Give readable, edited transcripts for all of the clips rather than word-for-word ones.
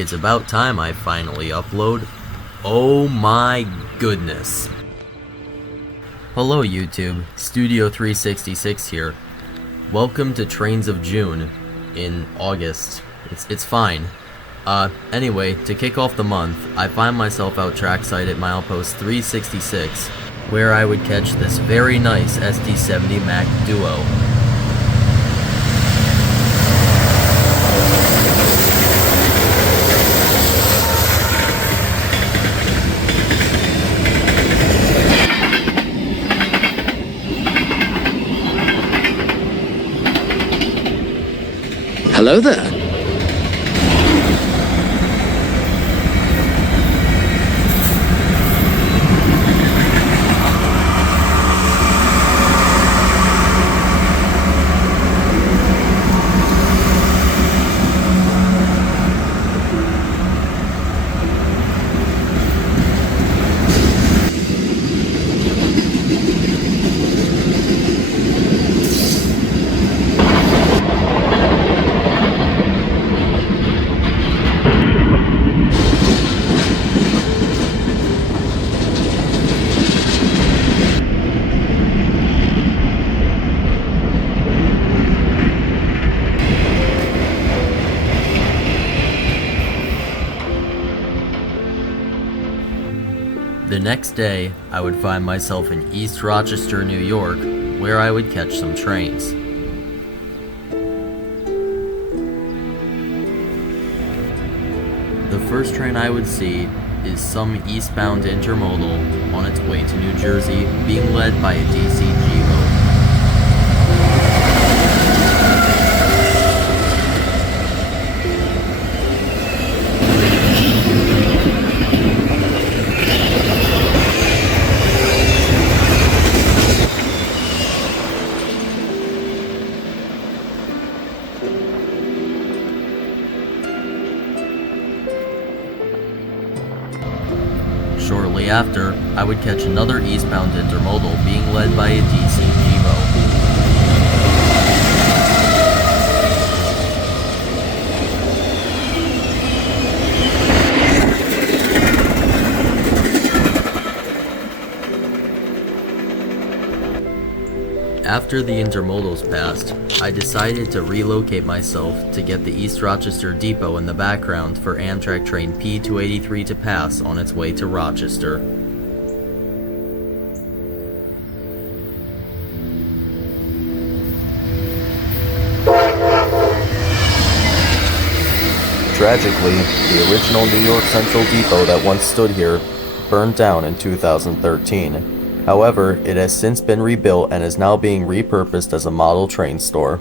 It's about time I finally upload. Oh my goodness. Hello YouTube, Studio 366 here. Welcome to Trains of June in August. It's fine. Anyway, to kick off the month, I find myself out trackside at milepost 366, where I would catch this very nice SD70 Mac Duo. Hello there. The next day, I would find myself in East Rochester, New York, where I would catch some trains. The first train I would see is some eastbound intermodal on its way to New Jersey, being led by a DC G-Mo. Shortly after, I would catch another eastbound intermodal being led by a DC G-Mo. After the intermodals passed, I decided to relocate myself to get the East Rochester Depot in the background for Amtrak train P283 to pass on its way to Rochester. Tragically, the original New York Central Depot that once stood here burned down in 2013. However, it has since been rebuilt and is now being repurposed as a model train store.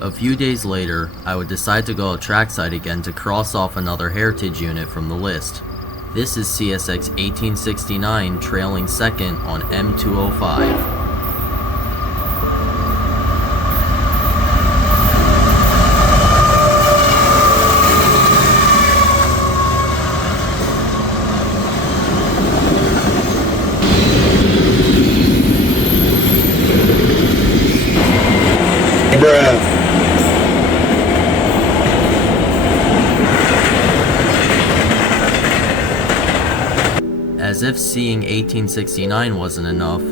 A few days later, I would decide to go out trackside again to cross off another heritage unit from the list. This is CSX 1869 trailing second on M205. As if seeing 1869 wasn't enough,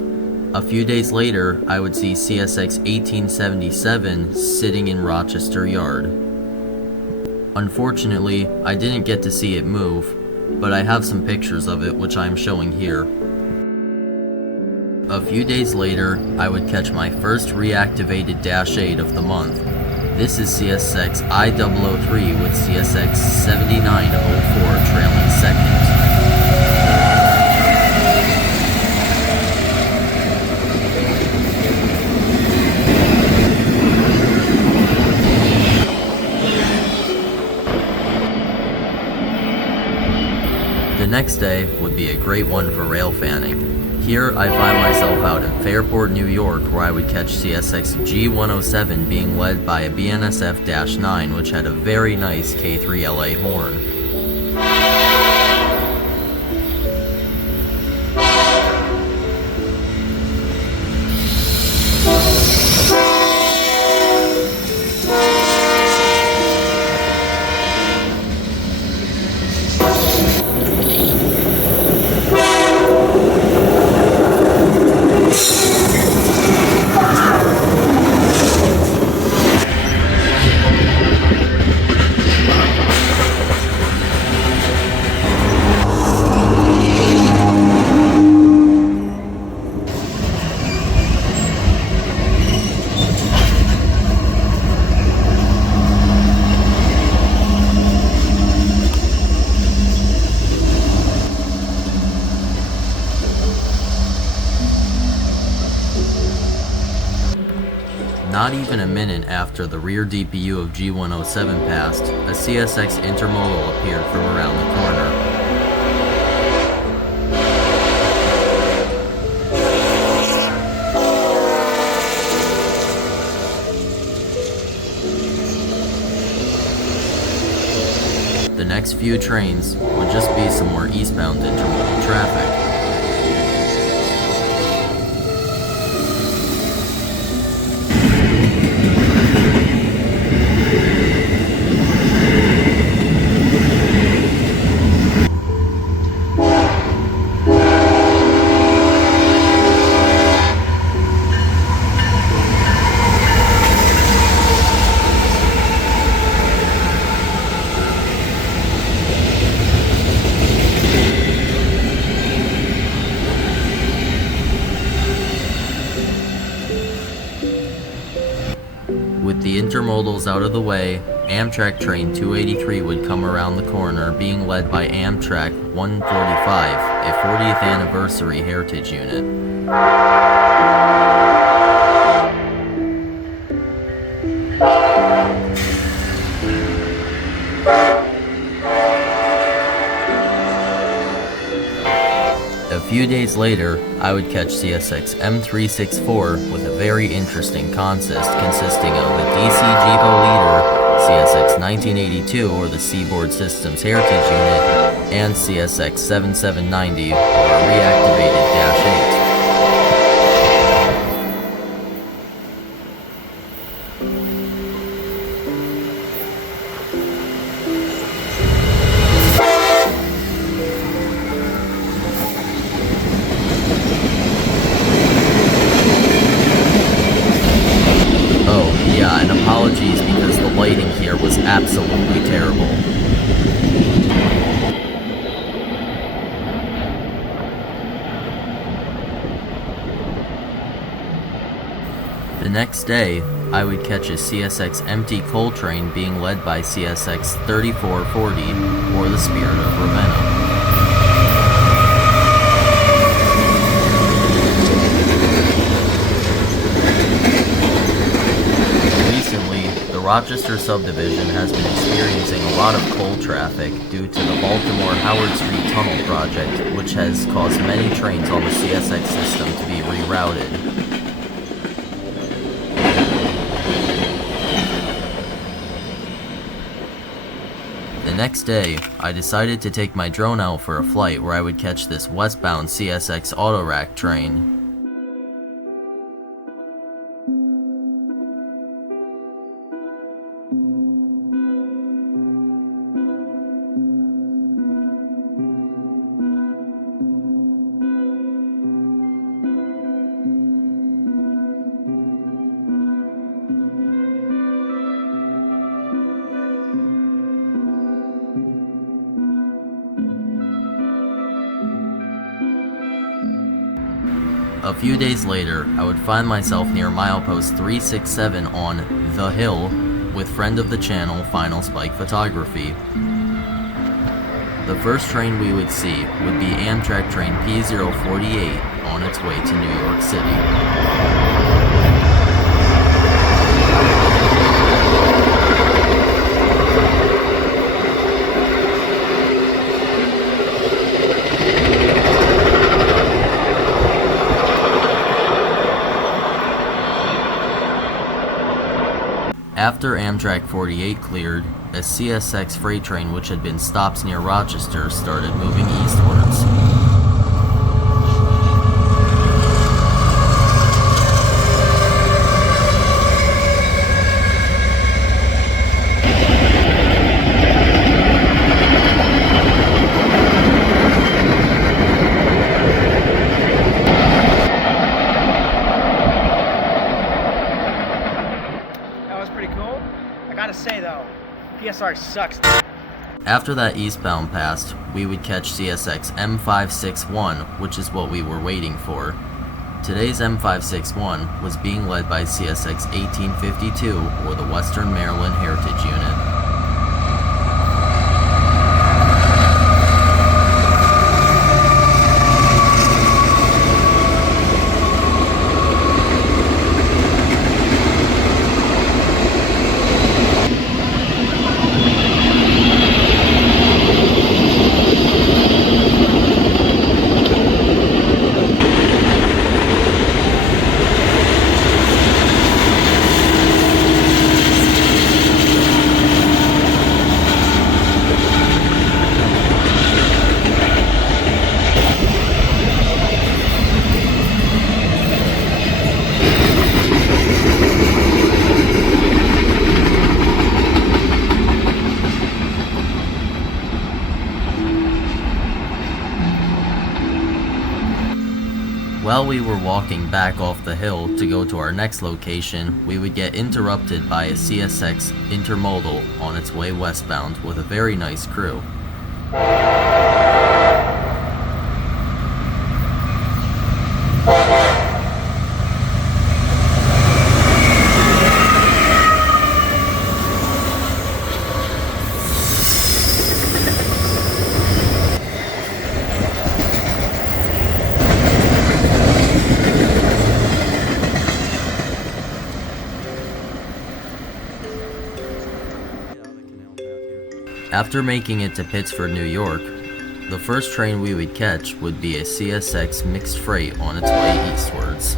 a few days later I would see CSX 1877 sitting in Rochester Yard. Unfortunately, I didn't get to see it move, but I have some pictures of it which I am showing here. A few days later, I would catch my first reactivated Dash 8 of the month. This is CSX I003 with CSX 7904 trailing second. The next day would be a great one for rail fanning. Here I find myself out in Fairport, New York, where I would catch CSX G107 being led by a BNSF-9 which had a very nice K3LA horn. Not even a minute after the rear DPU of G107 passed, a CSX intermodal appeared from around the corner. The next few trains would just be some more eastbound intermodal traffic. With the intermodals out of the way, Amtrak train 283 would come around the corner, being led by Amtrak 145, a 40th anniversary heritage unit. A few days later, I would catch CSX M364 with a very interesting consist consisting of a DC Jevo leader, CSX 1982 or the Seaboard Systems Heritage Unit, and CSX 7790 or a reactivated Dash 8. And apologies because the lighting here was absolutely terrible. The next day, I would catch a CSX empty coal train being led by CSX 3440 or the Spirit of Ravenna. Rochester subdivision has been experiencing a lot of coal traffic due to the Baltimore Howard Street Tunnel project, which has caused many trains on the CSX system to be rerouted. The next day, I decided to take my drone out for a flight where I would catch this westbound CSX Autorack train. A few days later, I would find myself near milepost 367 on The Hill with friend of the channel, Final Spike Photography. The first train we would see would be Amtrak train P048 on its way to New York City. After Amtrak 48 cleared, a CSX freight train which had been stopped near Rochester started moving eastwards. PSR sucks. After that eastbound passed, we would catch CSX M561, which is what we were waiting for. Today's M561 was being led by CSX 1852, or the Western Maryland Heritage Unit. While we were walking back off the hill to go to our next location, we would get interrupted by a CSX intermodal on its way westbound with a very nice crew. After making it to Pittsford, New York, the first train we would catch would be a CSX mixed freight on its way eastwards.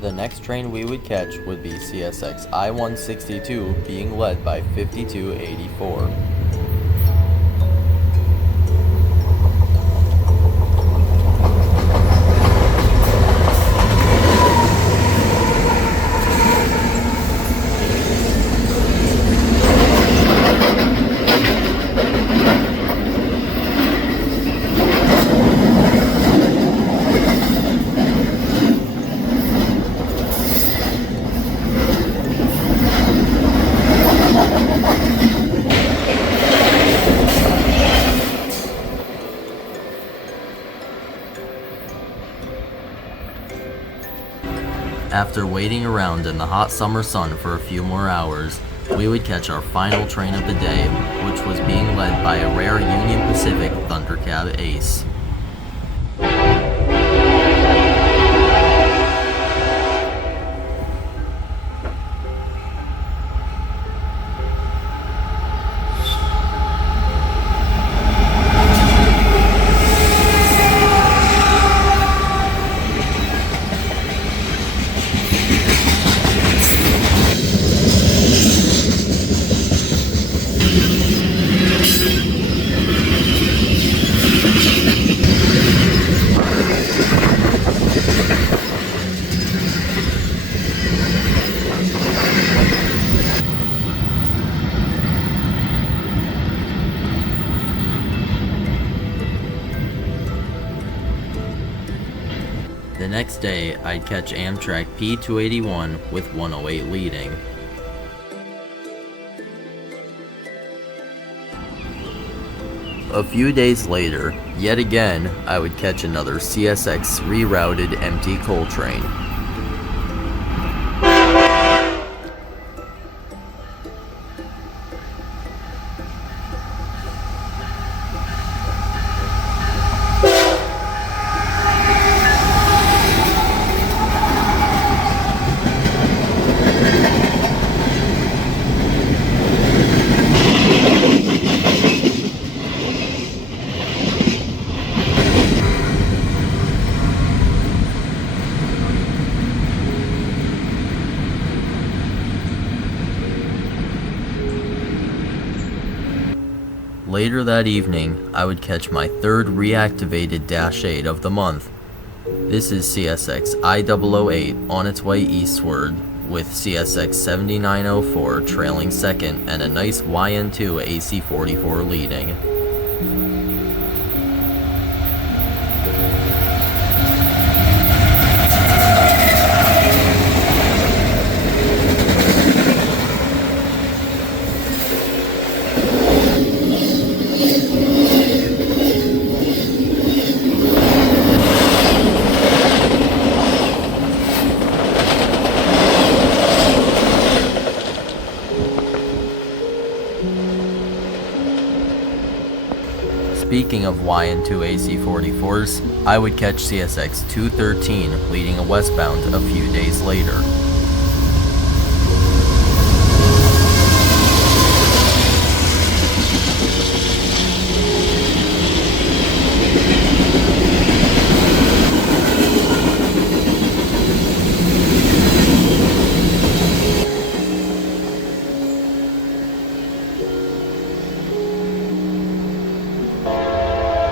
The next train we would catch would be CSX I-162 being led by 5284. After waiting around in the hot summer sun for a few more hours, we would catch our final train of the day, which was being led by a rare Union Pacific Thundercab Ace. The next day, I'd catch Amtrak P281 with 108 leading. A few days later, yet again, I would catch another CSX rerouted empty coal train. Later that evening, I would catch my third reactivated Dash 8 of the month. This is CSX I-008 on its way eastward, with CSX 7904 trailing second and a nice YN2 AC44 leading. Speaking of YN2 AC44s, I would catch CSX 213 leading a westbound a few days later.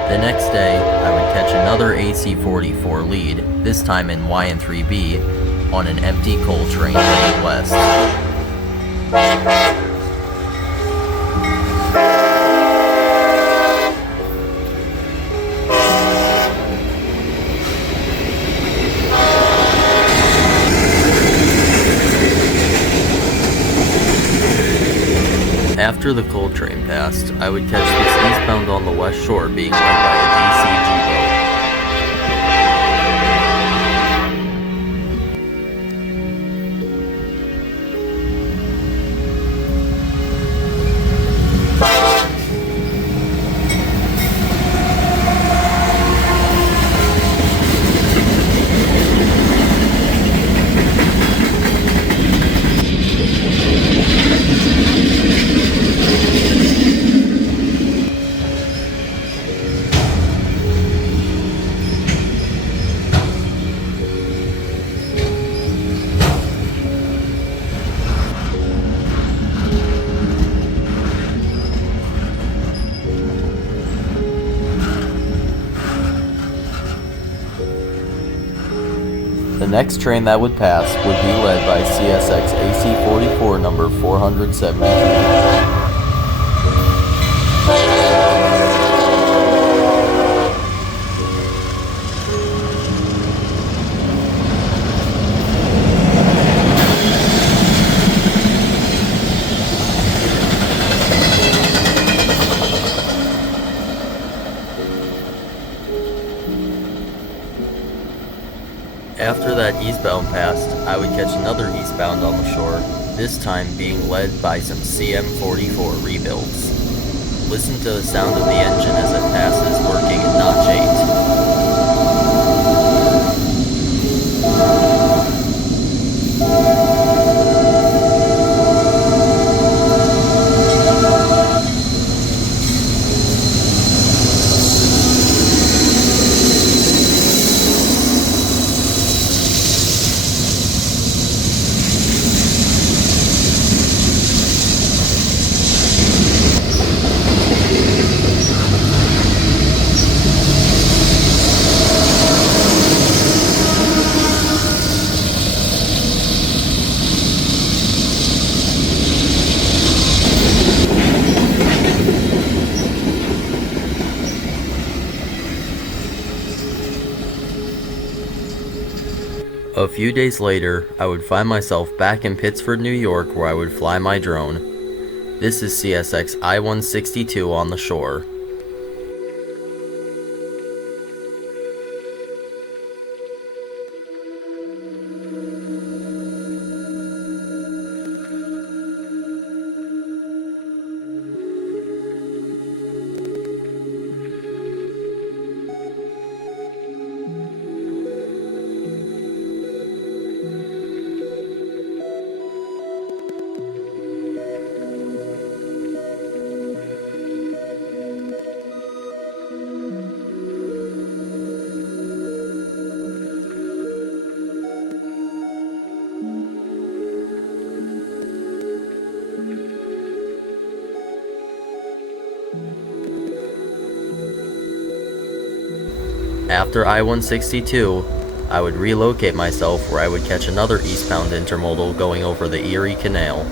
The next day, I would catch another AC-44 lead, this time in YN3B, on an empty coal train heading west. After the coal train passed, I would catch this eastbound on the west shore being led by a DCG boat. The next train that would pass would be led by CSX AC-44 number 473. After that eastbound passed, I would catch another eastbound on the shore, this time being led by some CM44 rebuilds. Listen to the sound of the engine as it passes, working in notch 8. A few days later, I would find myself back in Pittsford, New York, where I would fly my drone. This is CSX I-162 on the shore. After I-162, I would relocate myself where I would catch another eastbound intermodal going over the Erie Canal.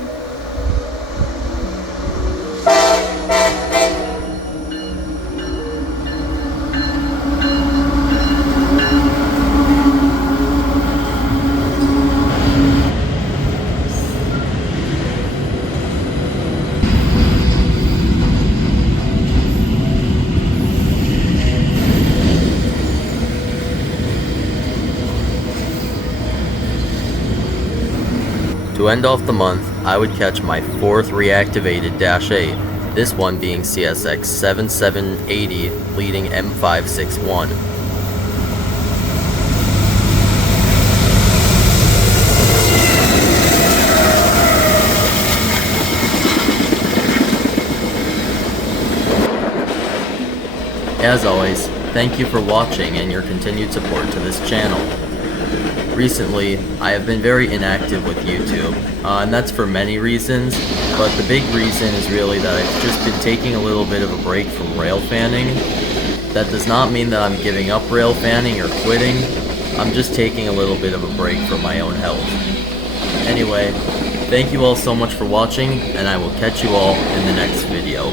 To end off the month, I would catch my fourth reactivated Dash 8, this one being CSX 7780 leading M561. As always, thank you for watching and your continued support to this channel. Recently, I have been very inactive with YouTube, and that's for many reasons, but the big reason is really that I've just been taking a little bit of a break from rail fanning. That does not mean that I'm giving up rail fanning or quitting. I'm just taking a little bit of a break for my own health. Anyway, thank you all so much for watching, and I will catch you all in the next video.